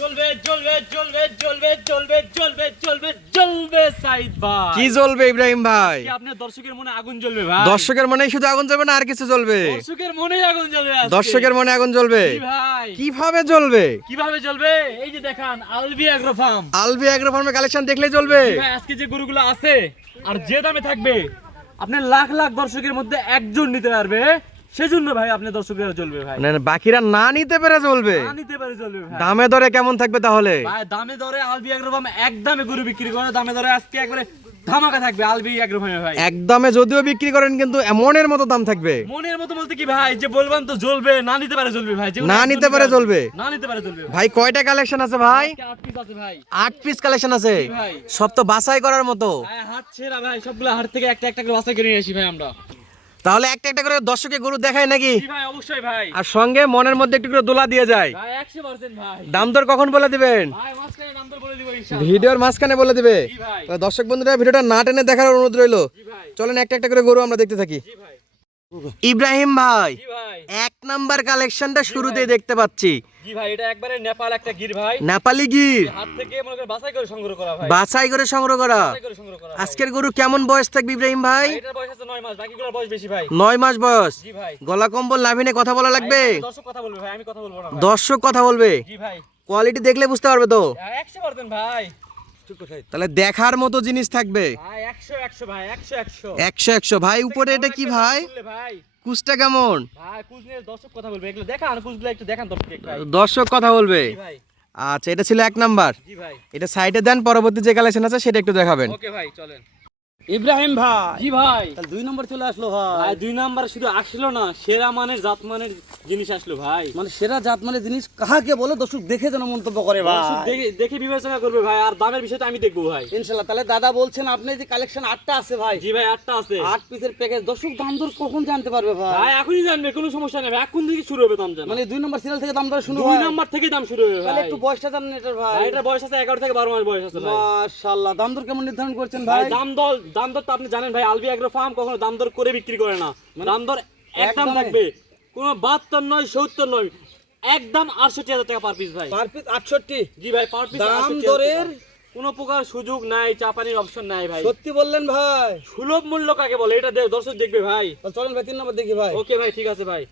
জ্বলবে জ্বলবে জ্বলবে জ্বলবে জ্বলবে জ্বলবে জ্বলবে জ্বলবে সাইদ ভাই। কি জ্বলবে ইব্রাহিম ভাই? কি আপনার দর্শকের মনে আগুন জ্বলবে ভাই? দর্শকের মনে শুধু আগুন জ্বলবে না আর কিছু জ্বলবে? দর্শকের মনে আগুন জ্বলবে আজকে। দর্শকের মনে আগুন জ্বলবে জি ভাই। কিভাবে জ্বলবে? কিভাবে জ্বলবে? এই যে দেখান Albi agro farm. Albi agro ফার্মের কালেকশন দেখলেই জ্বলবে। ভাই আজকে যে গরুগুলো আছে আর যে দামে থাকবে আপনার লাখ লাখ দর্শকের মধ্যে একজন নিতে পারবে, সেজন্য ভাই আপনার দর্শকেরা জ্বলবে ভাই। মানে বাকিরা না নিতে পেরে জ্বলবে। না নিতে পারে জ্বলবে ভাই। দামে দরে কেমন থাকবে তাহলে? ভাই দামে দরে আলবি অ্যাগ্রো ফার্ম একদমে গরু বিক্রি করে, দামে দরে আজকে একবারে ধামাকা থাকবে আলবি অ্যাগ্রো ফার্মে ভাই। একদমে যদিও বিক্রি করেন কিন্তু এমনের মতো দাম থাকবে। মনের মতো বলতে কি ভাই, যে বলবেন তো জ্বলবে, না নিতে পারে জ্বলবে ভাই। না নিতে পারে জ্বলবে। না নিতে পারে জ্বলবে ভাই কয়টা কালেকশন আছে ভাই? 8 পিস আছে ভাই। 8 পিস কালেকশন আছে। জি ভাই। সব তো বাছাই করার মতো। ভাই হাত ছেড়া ভাই, সবগুলো হাট থেকে একটা একটা করে বাছাই করে নিয়ে আসি ভাই আমরা। তাহলে একটা একটা করে দর্শকে গরু দেখায় নাকি? জি ভাই অবশ্যই ভাই। আর সঙ্গে মনের মধ্যে একটু করে দোলা দিয়ে যায়। ভাই 100% ভাই। দাম দর কখন বলে দিবেন? ভাই মাঝখানে নাম তো বলে দিব ইনশাআল্লাহ। ভিডিওর মাঝখানে বলে দিবে। জি ভাই। তাহলে দর্শক বন্ধুরা ভিডিওটা না টেনে দেখার অনুরোধ রইলো। জি ভাই। চলেন একটা একটা করে গরু আমরা দেখতে থাকি। জি ভাই। ইব্রাহিম ভাই জি ভাই। এক নাম্বার কালেকশনটা শুরুতেই দেখতে পাচ্ছি। জি ভাই, এটা একবারে নেপাল একটা গির ভাই। নেপালি গির হাত থেকে মনে করে বাছাই করে সংগ্রহ করা ভাই। বাছাই করে সংগ্রহ করা। বাছাই করে সংগ্রহ করা। আজকের গরু কেমন বয়স থাকবে ইব্রাহিম ভাই? ভাই এটার বয়স আছে 9 মাস, বাকিগুলোর বয়স বেশি ভাই। 9 মাস বয়স। জি ভাই। গলা কম্বল নাভিনে কথা বলা লাগবে। ভাই, দর্শক কথা বলবে ভাই, আমি কথা বলবো না ভাই। দর্শক কথা বলবে। জি ভাই। কোয়ালিটি দেখলে বুঝতে পারবে তো। 100% ভাই। তাহলে দেখার মতো জিনিস থাকবে। ভাই 100 100 ভাই, 100 100 100 100 ভাই। উপরে এটা কি ভাই? ভাই কুচটা কেমন? ভাই কুচ নিয়ে দর্শক কথা বলবে, এগুলো দেখান, কুচগুলো একটু দেখান দর্শক ভাই। দর্শক কথা বলবে। জি ভাই। আচ্ছা এটা ছিল এক নাম্বার। জি ভাই। এটা সাইডে দেন, পরবর্তী যে কালেকশন আছে সেটা একটু দেখাবেন। ওকে ভাই চলেন। ইব্রাহিম ভাই, জি ভাই। তাহলে 2 নম্বর চলে আসলো ভাই। ভাই 2 নাম্বার শুধু আসলো না, সেরা মানের জাত মানের জিনিস আসলো ভাই। মানে সেরা জাত মানে জিনিস কাহাকে বলে দর্শক দেখে যেন মন্তব্য করে দর্শক ভাই। দেখে দেখে বিবেচনা করবে ভাই, আর দামের বিষয়টা আমি দেখবো ভাই। ইনশাআল্লাহ। তাহলে দাদা বলছেন আপনি যে কালেকশন 8টা আছে ভাই, জি ভাই 8টা আছে 8 পিসের প্যাকেজ দর্শক দাম দর কখন জানতে পারবে ভাই? ভাই এখনই জানবে, কোনো সমস্যা নেই ভাই, এখন থেকে শুরু হবে দাম জানা। মানে 2 নম্বর সিরিয়াল থেকে দাম দর শুরু 2 হয়। নাম্বার থেকে দাম শুরু হবে তাহলে ভাই। একটু বয়সটা জানেন এটার ভাই? ভাই এটার বয়স আছে 11 থেকে 12 মাস বয়স আছে ভাই। মাশাআল্লাহ। দাম দর কেমন নির্ধারণ করছেন ভাই ভাই? দাম দর তো আপনি জানেন ভাই, আলবি অ্যাগ্রো ফার্ম কখনো দাম দর করে বিক্রি করে না। দাম দর একদম একদমই। থাকবে, কোনো 72 নয় 70 নয়, একদম 68,000 টাকা পার পিস ভাই। Per piece 68। জি ভাই পার পিস দাম দরের কোনো প্রকার সুযোগ নাই, চাপানির অপশন নাই ভাই। সত্যি বললেন ভাই? সুলভ মূল্য কাকে বলে এটা দর্শক দেখবে ভাই। তাহলে চলেন ভাই 3 নম্বর দেখি ভাই। ওকে ভাই ঠিক আছে ভাই।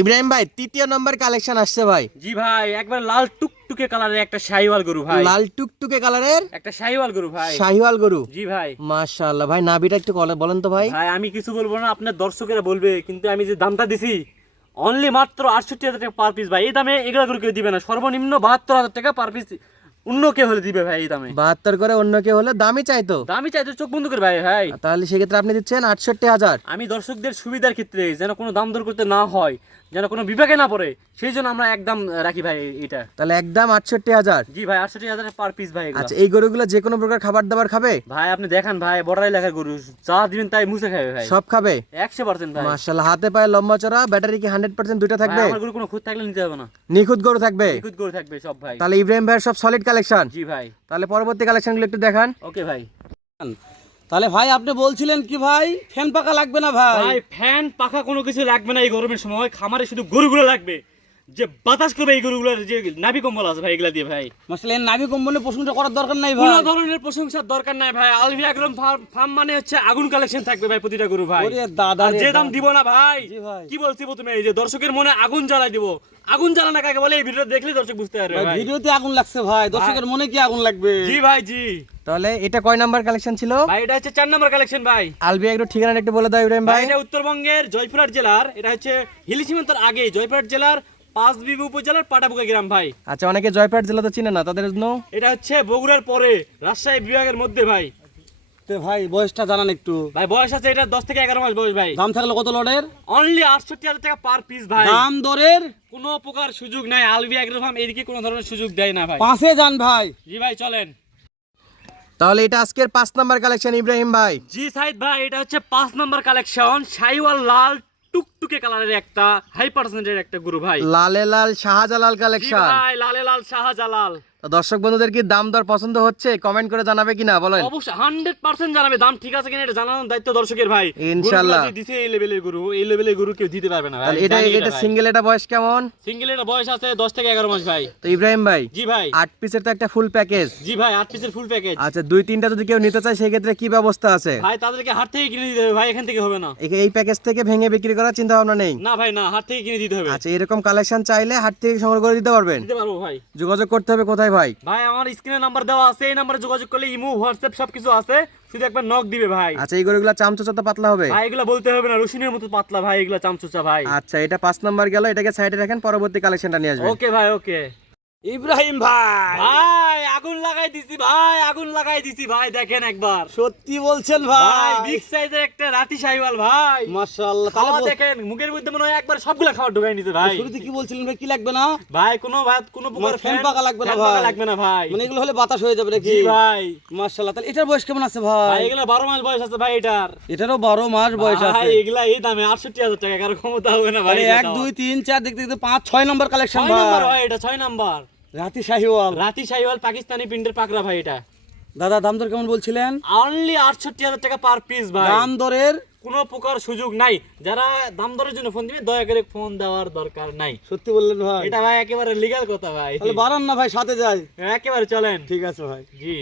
ইব্রাহিম ভাই তৃতীয় নম্বর কালেকশন আসছে ভাই। জি ভাই, একবার লাল টুকটুকে কালারের একটা শাহিওয়াল গরু ভাই। লাল টুকটুকে কালারের একটা শাহিওয়াল গরু ভাই। শাহিওয়াল গরু। জি ভাই। মাশাআল্লাহ ভাই, নাভিটা একটু বলেন তো ভাই। ভাই আমি কিছু বলবো না, আপনার দর্শকেরা বলবে, কিন্তু আমি যে দামটা দিছি অনলি মাত্র 68,000 টাকা পার পিস ভাই। এই দামে এগুলা করে কেউ দিবে না, সর্বনিম্ন 72,000 টাকা পার পিস অন্য কেউ হলে দিবে ভাই এই দামে। 72 করে অন্য কেউ হলে দামই চাইতো। দামই চাইতো চোখ বন্ধ করে ভাই ভাই। তাহলে সেক্ষেত্রে আপনি দিচ্ছেন 68,000। আমি দর্শকদের সুবিধার ক্ষেত্রে যেন কোনো দাম দর করতে না হয়, যেন কোনো বিভাগে না পড়ে, সেই জন্য আমরা একদম রাখি ভাই এটা। তাহলে একদম 68,000। জি ভাই 68,000 পার পিস ভাই এগুলা। আচ্ছা এই গরুগুলো যে কোনো প্রকার খাবার দাবার খাবে? ভাই আপনি দেখান ভাই, বর্ডার এলাকার গরু, যা দিবেন তাই মুছে খাবে ভাই। সব খাবে 100% ভাই। মাশাআল্লাহ। হাতে পায়ে লম্বা চড়া, ব্যাটারি কি 100% দুটো থাকবে? ভাই, আমার গরু কোনো খুঁত থাকলে নিতে হবে না, নিখুঁত গরু থাকবে। নিখুঁত গরু থাকবে সব ভাই। তাহলে ইব্রাহিম ভাইয়ের সব সলিড কালেকশন। জি ভাই। তাহলে পরবর্তী কালেকশনগুলো একটু দেখান। ওকে ভাই। তাহলে ভাই আপনি বলছিলেন কি ভাই ফ্যান পাকা লাগবে না ভাই? ভাই ফ্যান পাখা কোনো কিছু লাগবে না এই গরমের সময়, খামারে শুধু গরুগুলো লাগবে যে বাতাস করবে, এই গরুগুলোর যে নাভি কম্বল আছে ভাই এগুলা দিয়ে ভাই। মাসলে নাভি কম্বলে প্রশ্নটা করার দরকার নাই কোনো ভাই। ধরনের প্রশংসার দরকার নাই ভাই। আলবি অ্যাগ্রো ফার্ম মানে হচ্ছে আগুন কালেকশন থাকবে ভাই প্রতিটা গরু ভাই। ওরে দাদা আর রে যে দাম দাদা। দিব না ভাই, জি ভাই। কি বলছি প্রথমে, এই যে দর্শকের মনে আগুন জ্বালাই দিব। আগুন জ্বালানা কাকে বলে এই ভিডিও দেখলে দর্শক বুঝতে পারবে ভাই ভাই। ভিডিওতে আগুন লাগছে ভাই, দর্শকের মনে কি আগুন লাগবে? জি ভাই জি। তাহলে এটা কয় নাম্বার কালেকশন ছিল ভাই এটা হচ্ছে 4 নম্বর কালেকশন ভাই। আলবি এগ্রো ঠিকানা একটু বলে দাও ইব্রাহিম ভাই ভাই। এটা উত্তরবঙ্গের জয়পুরহাট জেলার, এটা হচ্ছে হিলি সীমান্তের আগে জয়পুরহাট জেলার পাঁচবিবি উপজেলার পাটাবুকা গ্রাম ভাই। আচ্ছা অনেকে জয়পুরহাট জেলা তো চিনে না, তাদের জন্য এটা হচ্ছে বগুড়ার পরে রাজশাহী বিভাগের মধ্যে ভাই। তে ভাই বয়সটা জানান একটু। ভাই বয়স আছে এটা 10 থেকে 11 মাস বয়স ভাই। দাম থাকলে কত লটের? অনলি 68,000 টাকা পার পিস ভাই। দাম দরের কোনো প্রকার সুযোগ নাই, আলবি অ্যাগ্রো ফার্ম এদিকে কোনো ধরনের সুযোগ দেয় না ভাই। পাঁচে যান ভাই। জি ভাই চলেন। তাহলে এটা আজকের 5 নাম্বার কালেকশন ইব্রাহিম ভাই। জি সাইদ ভাই, এটা হচ্ছে 5 নম্বর কালেকশন, শাহিওয়াল লাল টুকটুকে কালারের একটা হাই পার্সেন্টের একটা গরু ভাই। লালে লাল শাহজালাল জি কালেকশন। ভাই লালে লাল শাহজালাল। তো দর্শক বন্ধুদের কি দাম দর পছন্দ হচ্ছে কমেন্ট করে জানাবে কিনা বলেন। অবশ্যই 100% জানাবে দাম ঠিক আছে কিনা এটা জানানোর দায়িত্ব দর্শকের ভাই। ইনশাআল্লাহ। গরুগুলা যে দিছে এই লেভেলের গরু, এই লেভেলের গরু কেউ দিতে পারবে না ভাই। তাহলে এটা সিঙ্গেল, এটা বয়স কেমন? সিঙ্গেল এটা বয়স আছে 10 থেকে 11 মাস ভাই। তো ইব্রাহিম ভাই, জি ভাই। 8 পিসের তো একটা ফুল প্যাকেজ। জি ভাই, 8 পিসের ফুল প্যাকেজ। আচ্ছা, 2-3টা যদি কেউ নিতে চায় সেই ক্ষেত্রে কি ব্যবস্থা আছে? ভাই তাদেরকে হাট থেকে কিনে দিতে হবে ভাই, এখান থেকে হবে না। এই প্যাকেজ থেকে ভেঙে বিক্রি করার চিন্তা ভাবনা নেই? না ভাই না, হাট থেকে কিনে দিতে হবে। আচ্ছা, এরকম কালেকশন চাইলে হাট থেকে সংগ্রহ করে দিতে পারবেন? দিতে পারবো ভাই। যোগাযোগ করতে হবে কোথায় ভাই? ভাই আমার স্ক্রিনে নাম্বার দেওয়া আছে, এই নাম্বারে যোগাযোগ করলে ইমো হোয়াটসঅ্যাপ সবকিছু আছে, শুধু একবার নক দিবে ভাই। আচ্ছা, এই গরুগুলা চামচোচা তো পাতলা হবে? ভাই এগুলা বলতে হবে না, রসুনের মতো পাতলা ভাই, এগুলা চামচুচা ভাই। আচ্ছা, এটা 5 নাম্বার গেল, এটাকে সাইডে রাখেন, পরবর্তী কালেকশনটা নিয়ে আসবেন। ওকে ভাই, ওকে। ইব্রাহিম ভাই, ভাই আগুন লাগাই দিছি ভাই, আগুন লাগাই দিছি ভাই, দেখেন একবার। সত্যি বলছেন ভাই ভাই? বিগ সাইজের একটা রাতি শাহিওয়াল ভাই, মাশাআল্লাহ। খাওয়া তাহলে দেখেন মুখের মধ্যে মনে হয় একবার সবগুলা খাবার ঢুকাই নিছে ভাই। শুরুতে কি বলছিলেন ভাই, কি লাগবে না? ভাই কোনো প্রকার ফ্যান পাকা লাগবে না ফ্যান ভাই? পাকা লাগবে না ভাই। মানে এগুলো হলে বাতাস হয়ে যাবে নাকি? জি ভাই। মাশাআল্লাহ। তাহলে এটার বয়স কেমন আছে ভাই ভাই? এগুলা 12 মাস বয়স আছে ভাই এটার। এটারও 12 মাস বয়স আছে। ভাই এগুলা এই দামে 68,000 টাকা, কারো ক্ষমতা হবে না ভাই। তাহলে 1 2 3 4 দেখতে দেখতে 5 6 নম্বর কালেকশন 6 নাম্বার ভাই। ভাই, এটা 6 নাম্বার রাতি শাহিওয়াল। রাতি শাহিওয়াল পাকিস্তানি প্রিন্টের পাকড়া ভাই। এটা দাদা দাম দর কেমন বলছিলেন? অনলি 68,000 টাকা পার পিস ভাই। দাম দরের কোনো প্রকার সুযোগ নাই। যারা দাম দরের জন্য ফোন দিবে দয়া করে ফোন দেওয়ার দরকার নাই। সত্যি বললেন ভাই? এটা ভাই একেবারে লিগ্যাল কথা ভাই। তাহলে বাড়ান না ভাই, সাথে যাই। একেবারে চলেন। ঠিক আছে ভাই। জি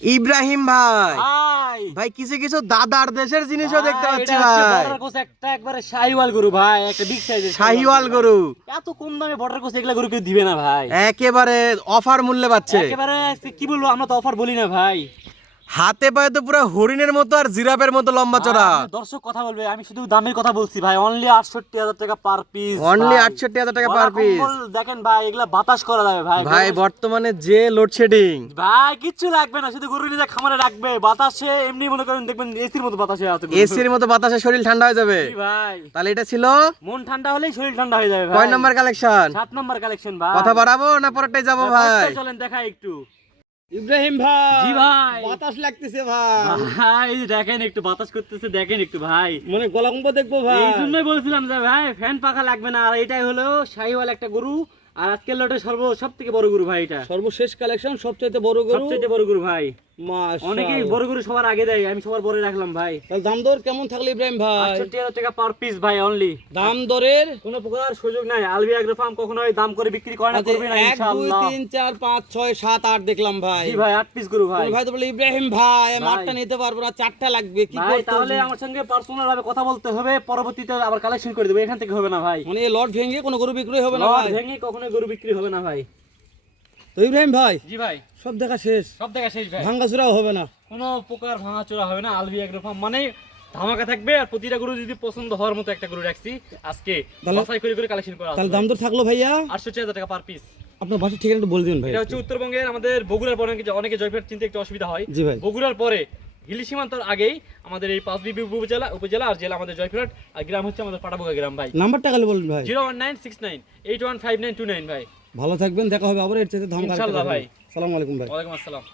ইব্রাহিম ভাই, ভাই। ভাই কিছু কিছু দাদার দেশের জিনিসও দেখতে ভাই, পাচ্ছি এটা হচ্ছে ভাই। border cross একটা একবারে শাহিওয়াল গরু ভাই, একটা বিগ সাইজের শাহিওয়াল গরু এত কম দামে বর্ডার ক্রস এগুলা গরু কেউ দিবে না ভাই। একেবারে অফার মূল্যে পাচ্ছে। একেবারে কি বলবো, আমরা তো অফার বলি না ভাই। হাতে পায়ে তো পুরো হরিণের মতো আর জিরাফের মতো লম্বা চড়া। ভাই, দর্শক কথা বলবে, আমি শুধু দামের কথা বলছি ভাই। অনলি 68,000 টাকা পার পিস। অনলি 68,000 টাকা পার পিস। দেখেন ভাই, এগুলা বাতাস করা যাবে ভাই। ভাই বর্তমানে যে লোডশেডিং, ভাই কিচ্ছু লাগবে না, শুধু গরু নিজে খামারে রাখবে, বাতাসে এমনি মনে করেন দেখবেন এসির মতো বাতাসে আছে গরু। এসির মতো বাতাসে শরীর ঠান্ডা হয়ে যাবে। জি ভাই। তাহলে এটা ছিল মন ঠান্ডা হলেই শরীর ঠান্ডা হয়ে যাবে ভাই। কয় নাম্বার কালেকশন? 7 নাম্বার কালেকশন ভাই। কথা বাড়াবো না পরেরটাই যাবো ভাই? পরেরটাই চলেন দেখাই একটু। ইব্রাহিম ভাই। জি ভাই। বাতাস লাগতেছে ভাই। ভাই এই যে দেখেন একটু বাতাস করতেছে, দেখেন একটু ভাই। মানে গলা কম্প দেখবো ভাই। এই জন্যই বলছিলাম যে ভাই ফ্যান পাখা লাগবে না। আর এটাই হলো শাহিওয়াল একটা গরু, আর আজকের লটে সব থেকে বড় গরু ভাই। এটা সর্বশেষ কালেকশন, সবচাইতে বড় গরু। সবচেয়ে বড় গরু ভাই। মাশাআল্লাহ। অনেকেই বড় গরু সবার আগে দেয়, আমি সবার পরে রাখলাম ভাই। তাহলে দাম দর কেমন থাকলে ইব্রাহিম ভাই? 68,000 টাকা পার পিস ভাই অনলি। দাম দরের কোনো প্রকার সুযোগ নাই। আলবি এগ্রো ফার্ম কখনোই দাম করে বিক্রি করে না, করবে না 1 2 ইনশাআল্লাহ। 3 4 5 6 7 8 দেখলাম ভাই। জি ভাই 8 পিস গরু ভাই। ভাই তো বলে ইব্রাহিম ভাই আমি ভাই। 8টা নিতে পারবো না, 4টা লাগবে, কি ভাই করতে তাহলে হবে? আমার সঙ্গে পার্সোনাল ভাবে কথা বলতে হবে, পরবর্তীতে আবার কালেকশন করে দেবো, এখান থেকে হবে না ভাই। মানে এই লট ভেঙে কোনো গরু বিক্রি হবে না লট ভাই? ভেঙে কখনোই গরু বিক্রি হবে না ভাই। তো ইব্রাহিম ভাই জি ভাই, সব দেখা শেষ, সব দেখা শেষ ভাই। ভাঙ্গাচুরাও হবে না? কোনো প্রকার ভাঙাচোরা হবে না। আলবি এগ্রো ফার্ম মানে ধামাকা থাকবে। আর প্রতিটা গরু যদি পছন্দ হওয়ার মতো একটা গরু রাখছি আজকে, তাহলে- বাছাই করে কালেকশন করা তাহলে দাম দর থাকলো ভাইয়া? 68,000 টাকা পার পিস। আপনার বাসার ঠিকানা একটু বলে দিন ভাই। এটা হচ্ছে উত্তরবঙ্গের আমাদের বগুড়ার পরে অনেকে জয়পুর চিনতে একটু অসুবিধা হয়। জি ভাই। বগুড়ার পরে হিলি সীমান্তর আগেই আমাদের এই পাঁচবিবি উপজেলা আর জেলা আমাদের জয়পুরহাট, আর গ্রাম হচ্ছে আমাদের পাটাবোগা গ্রাম ভাই। নাম্বারটা খালি বলুন ভাই। 01969815929 ভাই। ভালো থাকবেন, দেখা হবে আবার এর চাইতে ধাম ইনশাআল্লাহ ভাই। আসসালামু আলাইকুম ভাই। ওয়ালাইকুম আসসালাম।